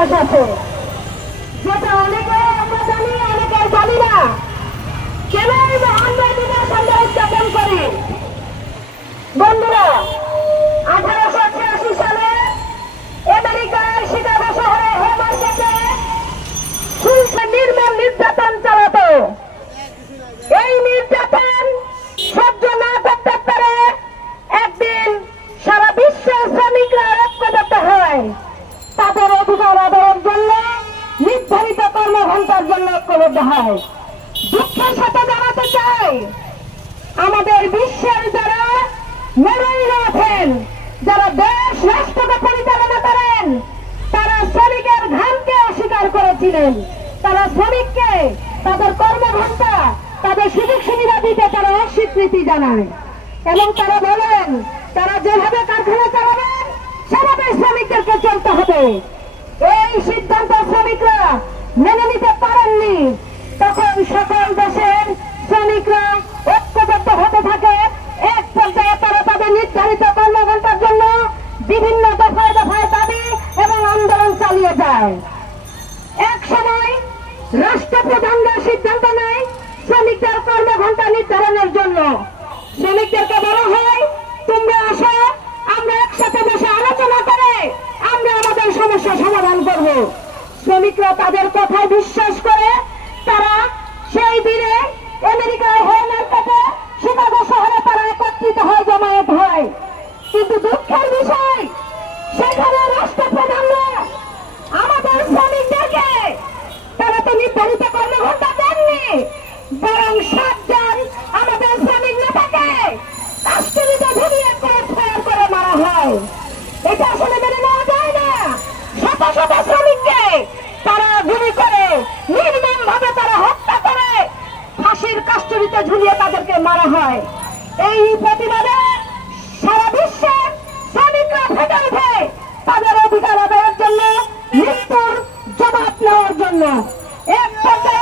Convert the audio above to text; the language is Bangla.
ইতিহাস আছে যেটা অনেকে আমরা জানি অনেকে জানি না। কেন এই মহান দিবস সন্ধ্যা উদযাপন করি? বন্ধুরা আঠারোশো কর্মঘণ্টার জন্য ঐক্যবদ্ধ হয়। দুঃখের সাথে জানাতে চাই, আমাদের বিশ্বের যারা মেরুইন আছেন যারা দেশ রাষ্ট্রকে পরিচালনা করেন, তারা শ্রমিকের ঘামকে অস্বীকার করেছিলেন। তারা শ্রমিককে তাদের কর্মঘণ্টা, তাদের সুযোগ সুবিধা দিতে তারা অস্বীকৃতি জানায়। এবং তারা বলেন, তারা যেভাবে কারখানা চালাবেন, সেভাবে শ্রমিকদেরকে চলতে হবে। এই সিদ্ধান্ত শ্রমিকরা মেনে নিতে পারেননি। তখন সকল দেশের শ্রমিকরা ঐক্যবদ্ধ হতে থাকে। এক পর্যায়ে তারা তাদের নির্ধারিত কর্মঘণ্টার জন্য বিভিন্ন দফায় দফায় দাবি এবং আন্দোলন চালিয়ে যায়। এক সময় রাষ্ট্রপ্রধানরা সিদ্ধান্ত নেয় শ্রমিকদের কর্মঘণ্টা নির্ধারণের জন্য। শ্রমিকদেরকে বলা হয়, তোমরা আসো আমরা একসাথে বসে আলোচনা করে আমরা আমাদের সমস্যা সমাধান করব শ্রমিকরা তাদের কথায় বিশ্বাস করে, তারা সেই দিনে আমেরিকায় হেলার কাটে শিকাগো শহরে তারা একত্রিত হয়, জমায়েত হয়। কিন্তু দুঃখের বিষয়, সেখানে রাষ্ট্রপ্রধানরা ফাঁসিতে ঝুলিয়ে তাদেরকে মারা হয়। এই প্রতিবাদে সারা বিশ্বে শ্রমিকরা ফেটে উঠে। তাদের অধিকার আদায়ের জন্য মৃত্যুর জবাব নেওয়ার জন্য। এক পর্যায়ে